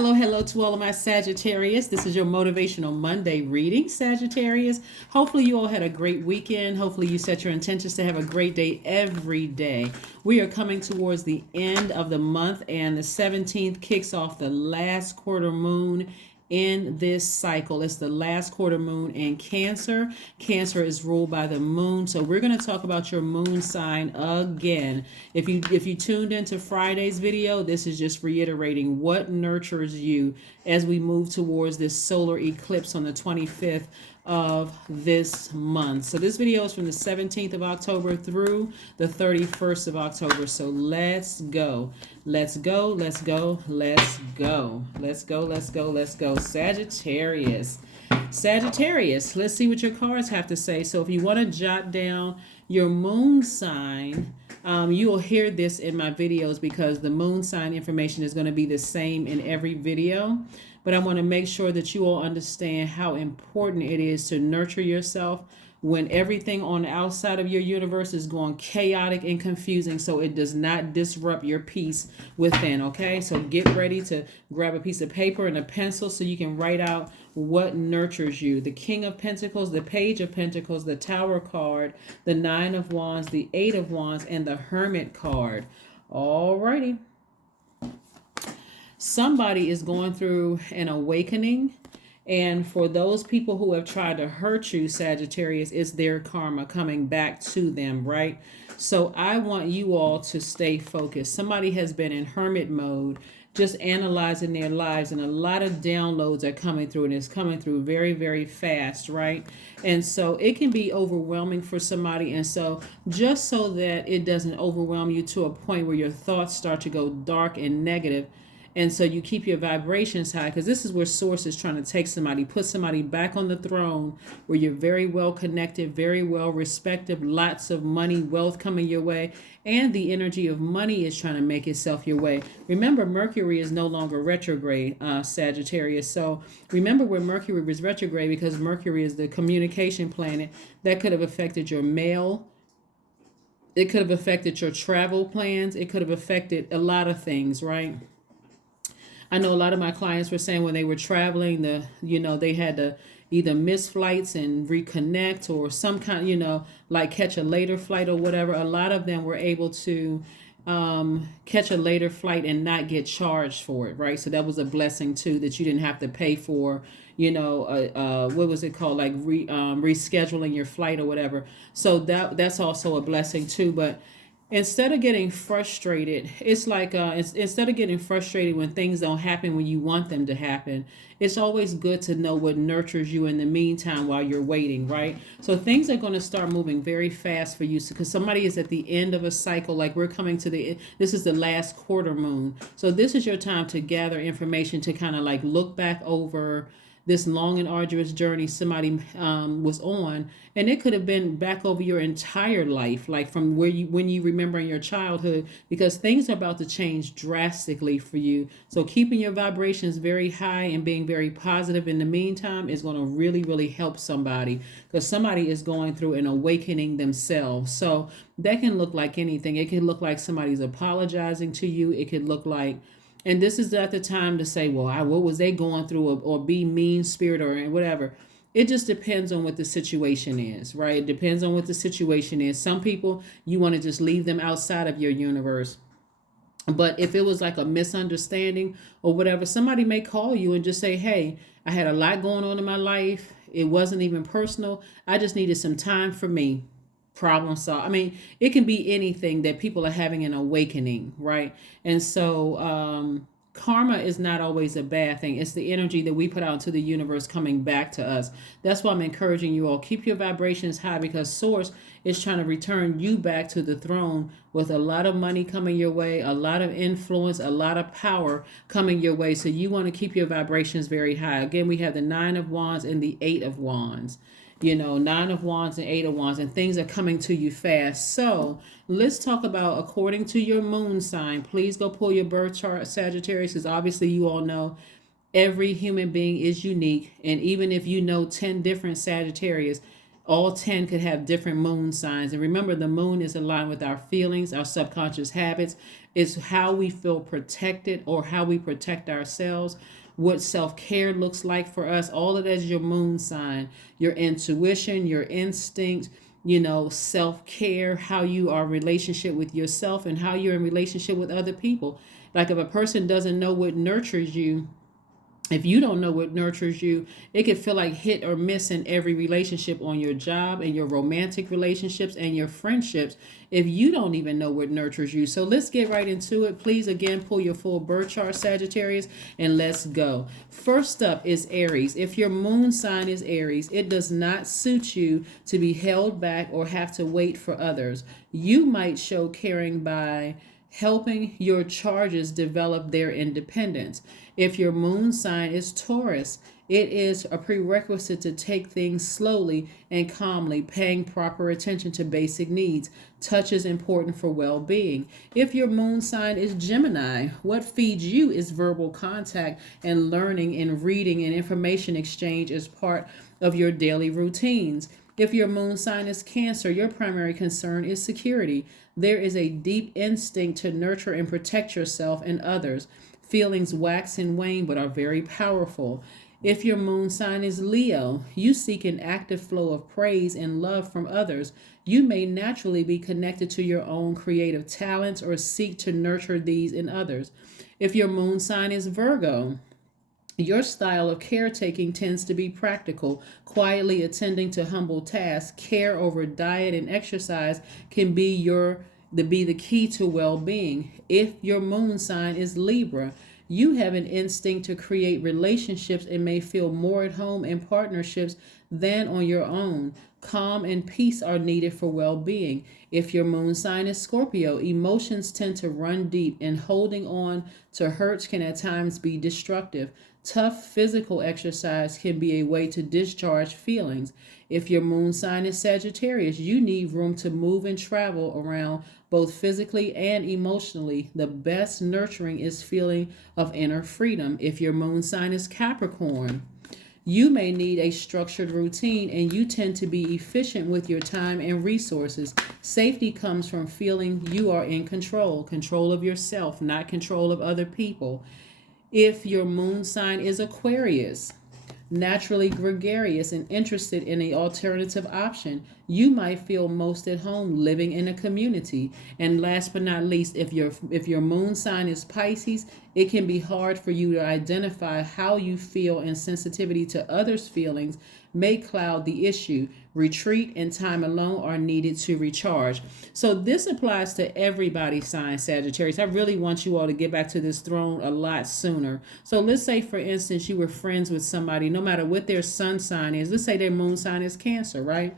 Hello to all of my Sagittarius. This is your Motivational Monday reading, Sagittarius. Hopefully, you all had a great weekend. Hopefully, you set your intentions to have a great day every day. We are coming towards the end of the month, and the 17th kicks off the last quarter moon in this cycle. It's the last quarter moon in Cancer. Cancer is ruled by the moon. So we're going to talk about your moon sign again. If you tuned into Friday's video, this is just reiterating what nurtures you as we move towards this solar eclipse on the 25th of this month. So this video is from the 17th of October through the 31st of October. So let's go. Let's go. Let's go. Let's go. Let's go. Let's go. Let's go. Sagittarius. Sagittarius. Let's see what your cards have to say. So if you want to jot down your moon sign, you will hear this in my videos because the moon sign information is going to be the same in every video. But I want to make sure that you all understand how important it is to nurture yourself when everything on the outside of your universe is going chaotic and confusing, so it does not disrupt your peace within. Okay, so get ready to grab a piece of paper and a pencil so you can write out what nurtures you. The King of Pentacles, the Page of Pentacles, the Tower card, the Nine of Wands, the Eight of Wands, and the Hermit card. Alrighty. Somebody is going through an awakening. And for those people who have tried to hurt you, Sagittarius, it's their karma coming back to them, right? So I want you all to stay focused. Somebody has been in hermit mode, just analyzing their lives, and a lot of downloads are coming through, and it's coming through very, very fast, right? And so it can be overwhelming for somebody. And so just so that it doesn't overwhelm you to a point where your thoughts start to go dark and negative, and so you keep your vibrations high, because this is where Source is trying to take somebody, put somebody back on the throne where you're very well connected, very well respected, lots of money, wealth coming your way, and the energy of money is trying to make itself your way. Remember, Mercury is no longer retrograde, Sagittarius. So remember where Mercury was retrograde, because Mercury is the communication planet. That could have affected your mail. It could have affected your travel plans. It could have affected a lot of things, right? I know a lot of my clients were saying when they were traveling, they had to either miss flights and reconnect, or some kind, like catch a later flight or whatever. A lot of them were able to catch a later flight and not get charged for it, right? So that was a blessing too, that you didn't have to pay for, what was it called, like rescheduling your flight or whatever. So that's also a blessing too. But instead of getting frustrated, it's like instead of getting frustrated when things don't happen when you want them to happen, it's always good to know what nurtures you in the meantime while you're waiting, right? So things are going to start moving very fast for you, because somebody is at the end of a cycle. Like we're coming to this is the last quarter moon. So this is your time to gather information, to kind of like look back over this long and arduous journey somebody was on, and it could have been back over your entire life, like from when you remember in your childhood, because things are about to change drastically for you. So keeping your vibrations very high and being very positive in the meantime is going to really, really help somebody, because somebody is going through an awakening themselves. So that can look like anything. It can look like somebody's apologizing to you. It could look like, and this is not the time to say, well, what was they going through, or be mean spirit or whatever. It just depends on what the situation is, right? It depends on what the situation is. Some people, you want to just leave them outside of your universe. But if it was like a misunderstanding or whatever, somebody may call you and just say, hey, I had a lot going on in my life. It wasn't even personal. I just needed some time for me. Problem solved. I mean, it can be anything that people are having an awakening, right? And so karma is not always a bad thing. It's the energy that we put out into the universe coming back to us. That's why I'm encouraging you all, keep your vibrations high, because Source is trying to return you back to the throne with a lot of money coming your way, a lot of influence, a lot of power coming your way. So you want to keep your vibrations very high. Again, we have the Nine of Wands and the Eight of Wands. Nine of Wands and Eight of Wands, and things are coming to you fast. So let's talk about according to your moon sign. Please go pull your birth chart, Sagittarius, because obviously you all know every human being is unique. And even if you know 10 different Sagittarius, All 10 could have different moon signs. And remember, the moon is aligned with our feelings, our subconscious habits. It's how we feel protected or how we protect ourselves, what self-care looks like for us. All of that is your moon sign, your intuition, your instinct, self-care, how you are in relationship with yourself and how you're in relationship with other people. Like if a person doesn't know what nurtures you, if you don't know what nurtures you, it can feel like hit or miss in every relationship, on your job and your romantic relationships and your friendships, if you don't even know what nurtures you. So let's get right into it. Please, again, pull your full birth chart, Sagittarius, and let's go. First up is Aries. If your moon sign is Aries, it does not suit you to be held back or have to wait for others. You might show caring by helping your charges develop their independence. If your moon sign is Taurus, it is a prerequisite to take things slowly and calmly, paying proper attention to basic needs. Touch is important for well-being. If your moon sign is Gemini, what feeds you is verbal contact and learning and reading and information exchange as part of your daily routines. If your moon sign is Cancer, your primary concern is security. There is a deep instinct to nurture and protect yourself and others. Feelings wax and wane but are very powerful. If your moon sign is Leo, you seek an active flow of praise and love from others. You may naturally be connected to your own creative talents or seek to nurture these in others. If your moon sign is Virgo, your style of caretaking tends to be practical, quietly attending to humble tasks. Care over diet and exercise can be the key to well-being. If your moon sign is Libra, you have an instinct to create relationships and may feel more at home in partnerships than on your own. Calm and peace are needed for well-being. If your moon sign is Scorpio, emotions tend to run deep, and holding on to hurts can at times be destructive. Tough physical exercise can be a way to discharge feelings. If your moon sign is Sagittarius, you need room to move and travel around both physically and emotionally. The best nurturing is feeling of inner freedom. If your moon sign is Capricorn, you may need a structured routine and you tend to be efficient with your time and resources. Safety comes from feeling you are in control of yourself, not control of other people. If your moon sign is Aquarius, naturally gregarious and interested in an alternative option, you might feel most at home living in a community. And last but not least, if your moon sign is Pisces, it can be hard for you to identify how you feel, and sensitivity to others' feelings may cloud the issue. Retreat and time alone are needed to recharge. So this applies to everybody's sign, Sagittarius. I really want you all to get back to this throne a lot sooner. So let's say, for instance, you were friends with somebody, no matter what their sun sign is. Let's say their moon sign is Cancer, right?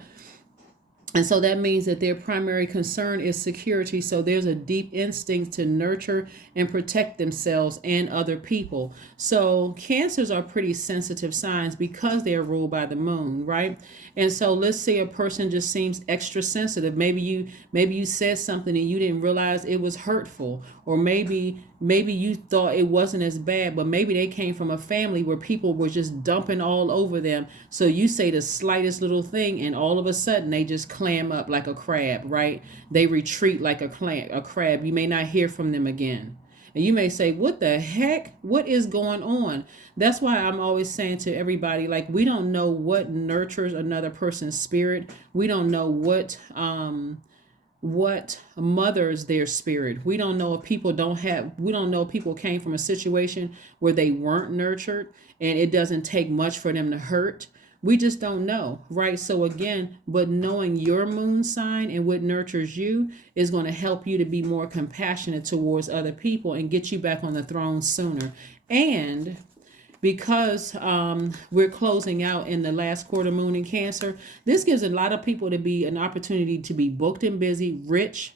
And so that means that their primary concern is security. So there's a deep instinct to nurture and protect themselves and other people. So Cancers are pretty sensitive signs because they are ruled by the moon, right? And so let's say a person just seems extra sensitive. Maybe you said something and you didn't realize it was hurtful, or maybe you thought it wasn't as bad, but maybe they came from a family where people were just dumping all over them. So you say the slightest little thing and all of a sudden they just clam up like a crab, right? They retreat like a crab. You may not hear from them again. And you may say, what the heck? What is going on? That's why I'm always saying to everybody, like, we don't know what nurtures another person's spirit. We don't know what mothers their spirit. We don't know if people came from a situation where they weren't nurtured and it doesn't take much for them to hurt. We just don't know, right? So again, but knowing your moon sign and what nurtures you is going to help you to be more compassionate towards other people and get you back on the throne sooner. And because we're closing out in the last quarter moon in Cancer, this gives a lot of people to be an opportunity to be booked and busy, rich,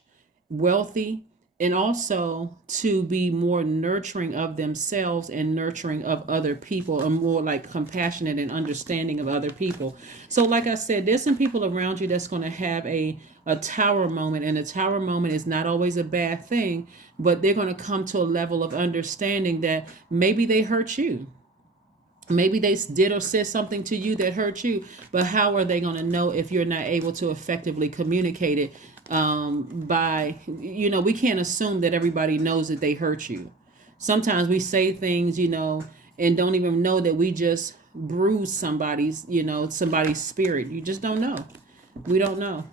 wealthy, and also to be more nurturing of themselves and nurturing of other people, and more like compassionate and understanding of other people. So like I said, there's some people around you that's going to have a tower moment, and a tower moment is not always a bad thing, but they're going to come to a level of understanding that maybe they hurt you. Maybe they did or said something to you that hurt you, but how are they going to know if you're not able to effectively communicate it? By, we can't assume that everybody knows that they hurt you. Sometimes we say things, and don't even know that we just bruise somebody's spirit. You just don't know. We don't know.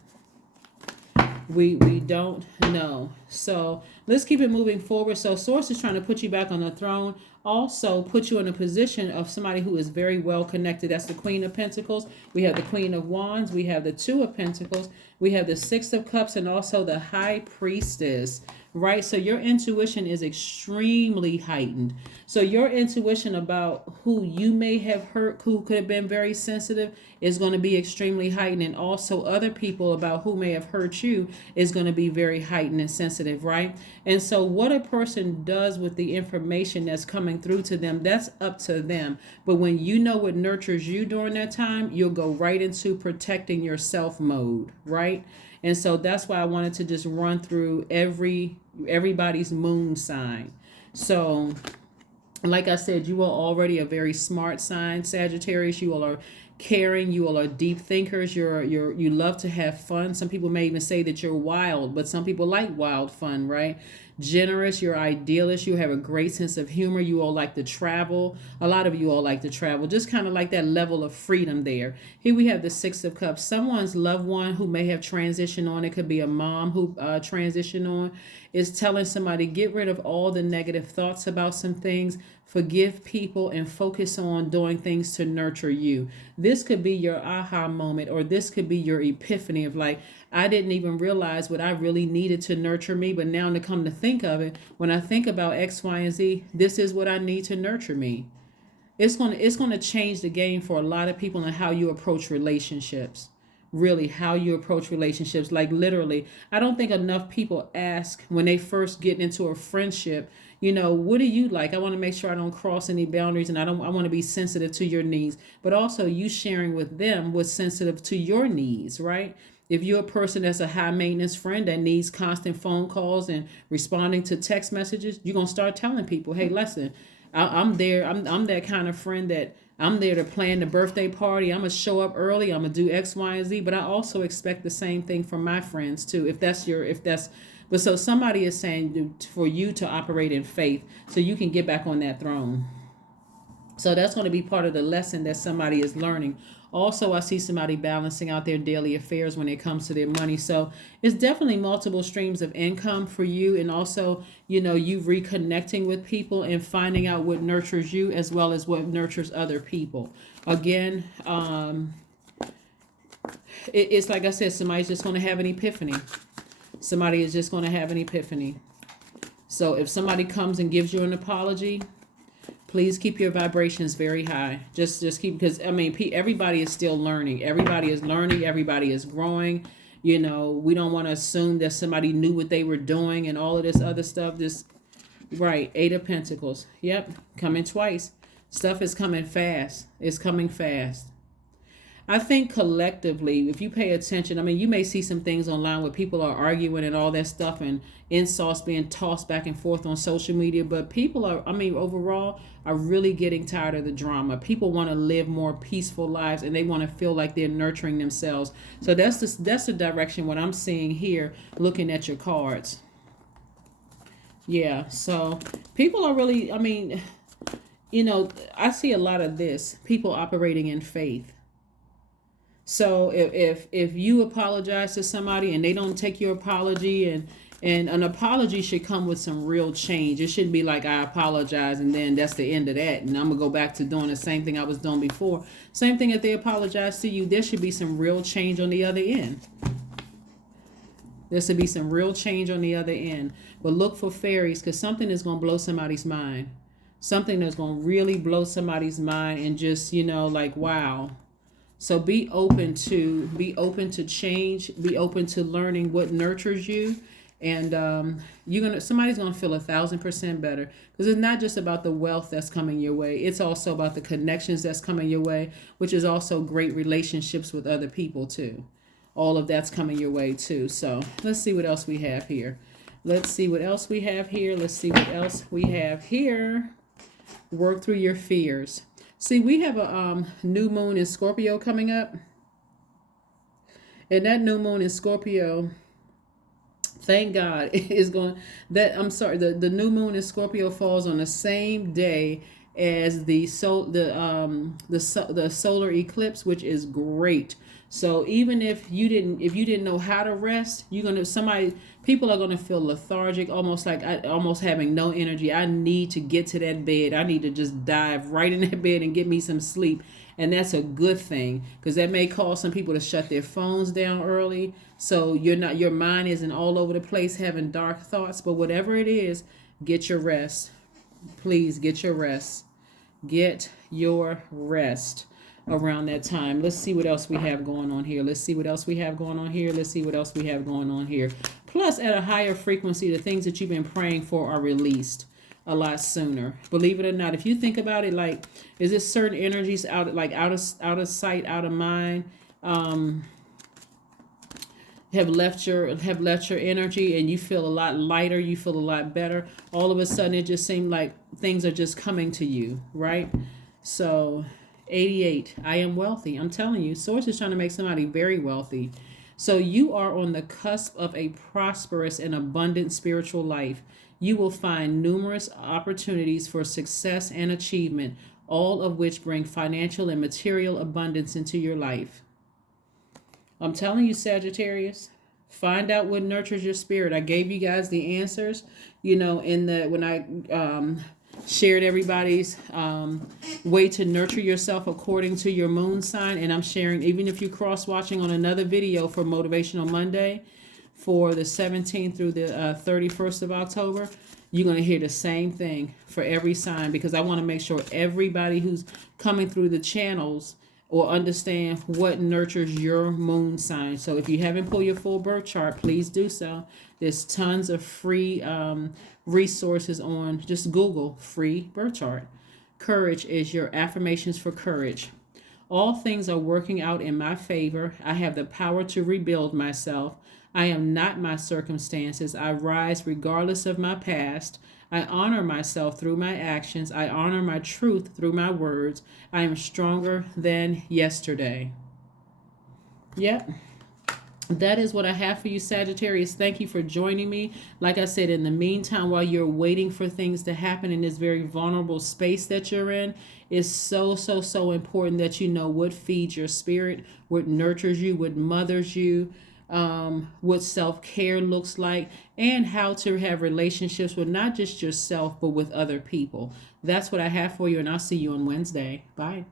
We don't know. So let's keep it moving forward. So Source is trying to put you back on the throne. Also put you in a position of somebody who is very well connected. That's the Queen of Pentacles. We have the Queen of Wands. We have the Two of Pentacles. We have the Six of Cups, and also the High Priestess. Right? So your intuition is extremely heightened. So your intuition about who you may have hurt, who could have been very sensitive, is going to be extremely heightened. And also other people about who may have hurt you is going to be very heightened and sensitive, right? And so what a person does with the information that's coming through to them, that's up to them. But when you know what nurtures you during that time, you'll go right into protecting yourself mode, right? And so that's why I wanted to just run through everybody's moon sign. So like I said, you are already a very smart sign, Sagittarius. You all are caring. You all are deep thinkers. You love to have fun. Some people may even say that you're wild, but some people like wild fun, right? Generous, you're idealist. You have a great sense of humor. You all like to travel. A lot of you all like to travel. Just kind of like that level of freedom there. Here we have the Six of Cups. Someone's loved one who may have transitioned on. It could be a mom who transitioned on. Is telling somebody, get rid of all the negative thoughts about some things. Forgive people and focus on doing things to nurture you. This could be your aha moment, or this could be your epiphany of like, I didn't even realize what I really needed to nurture me. But now to come to think of it, when I think about X, Y, and Z, this is what I need to nurture me. It's going to change the game for a lot of people and how you approach relationships. Really, how you approach relationships. Like literally, I don't think enough people ask when they first get into a friendship, what do you like? I want to make sure I don't cross any boundaries, and I want to be sensitive to your needs, but also you sharing with them what's sensitive to your needs, right? If you're a person that's a high maintenance friend that needs constant phone calls and responding to text messages, you're going to start telling people, hey, listen, I'm there. I'm that kind of friend that I'm there to plan the birthday party. I'm going to show up early. I'm going to do X, Y, and Z. But I also expect the same thing from my friends too. But so somebody is saying for you to operate in faith so you can get back on that throne. So that's going to be part of the lesson that somebody is learning. Also, I see somebody balancing out their daily affairs when it comes to their money. So it's definitely multiple streams of income for you. And also, you reconnecting with people and finding out what nurtures you as well as what nurtures other people. Again, it's like I said, somebody's just going to have an epiphany. Somebody is just going to have an epiphany. So if somebody comes and gives you an apology, please keep your vibrations very high. Just keep, because everybody is still learning. Everybody is learning. Everybody is growing. We don't want to assume that somebody knew what they were doing and all of this other stuff. Right. Eight of Pentacles. Yep. Coming twice. Stuff is coming fast. It's coming fast. I think collectively, if you pay attention, you may see some things online where people are arguing and all that stuff and insults being tossed back and forth on social media. But people overall are really getting tired of the drama. People want to live more peaceful lives and they want to feel like they're nurturing themselves. So that's the direction what I'm seeing here looking at your cards. Yeah, so people are really, I see a lot of this, people operating in faith. So if you apologize to somebody and they don't take your apology, and an apology should come with some real change. It shouldn't be like, I apologize and then that's the end of that and I'm gonna go back to doing the same thing I was doing before. Same thing if they apologize to you, there should be some real change on the other end. There should be some real change on the other end. But look for fairies, because something is going to blow somebody's mind. Something that's going to really blow somebody's mind and just, like, wow. So be open to change, be open to learning what nurtures you, and somebody's gonna feel 1,000% better, because it's not just about the wealth that's coming your way, it's also about the connections that's coming your way, which is also great relationships with other people too. All of that's coming your way too. So let's see what else we have here. Work through your fears. See, we have a new moon in Scorpio coming up, and that new moon in Scorpio, thank God, is going that I'm sorry, the new moon in Scorpio falls on the same day as the solar eclipse, which is great. So even if you didn't know how to rest, you're gonna somebody people are gonna feel lethargic, almost like almost having no energy. I need to get to that bed. I need to just dive right in that bed and get me some sleep. And that's a good thing, because that may cause some people to shut their phones down early, so your mind isn't all over the place having dark thoughts. But whatever it is, get your rest. Please get your rest. Get your rest around that time. Let's see what else we have going on here. Let's see what else we have going on here. Let's see what else we have going on here. Plus, at a higher frequency, the things that you've been praying for are released a lot sooner. Believe it or not, if you think about it, like, is this certain energies out of sight, out of mind, have left your energy, and you feel a lot lighter, you feel a lot better. All of a sudden, it just seemed like things are just coming to you, right? So 88, I am wealthy. I'm telling you, Source is trying to make somebody very wealthy. So you are on the cusp of a prosperous and abundant spiritual life. You will find numerous opportunities for success and achievement, all of which bring financial and material abundance into your life. I'm telling you, Sagittarius, find out what nurtures your spirit. I gave you guys the answers, when I shared everybody's way to nurture yourself according to your moon sign. And I'm sharing, even if you cross watching on another video for Motivational Monday for the 17th through the 31st of October, you're going to hear the same thing for every sign, because I want to make sure everybody who's coming through the channels or understand what nurtures your moon sign. So if you haven't pulled your full birth chart, please do so. There's tons of free resources on, just Google free birth chart. Courage is your affirmations for courage. All things are working out in my favor. I have the power to rebuild myself. I am not my circumstances. I rise regardless of my past. I honor myself through my actions. I honor my truth through my words. I am stronger than yesterday. Yep. That is what I have for you, Sagittarius. Thank you for joining me. Like I said, in the meantime, while you're waiting for things to happen in this very vulnerable space that you're in, it's so, so, so important that you know what feeds your spirit, what nurtures you, what mothers you, what self-care looks like, and how to have relationships with not just yourself, but with other people. That's what I have for you, and I'll see you on Wednesday. Bye.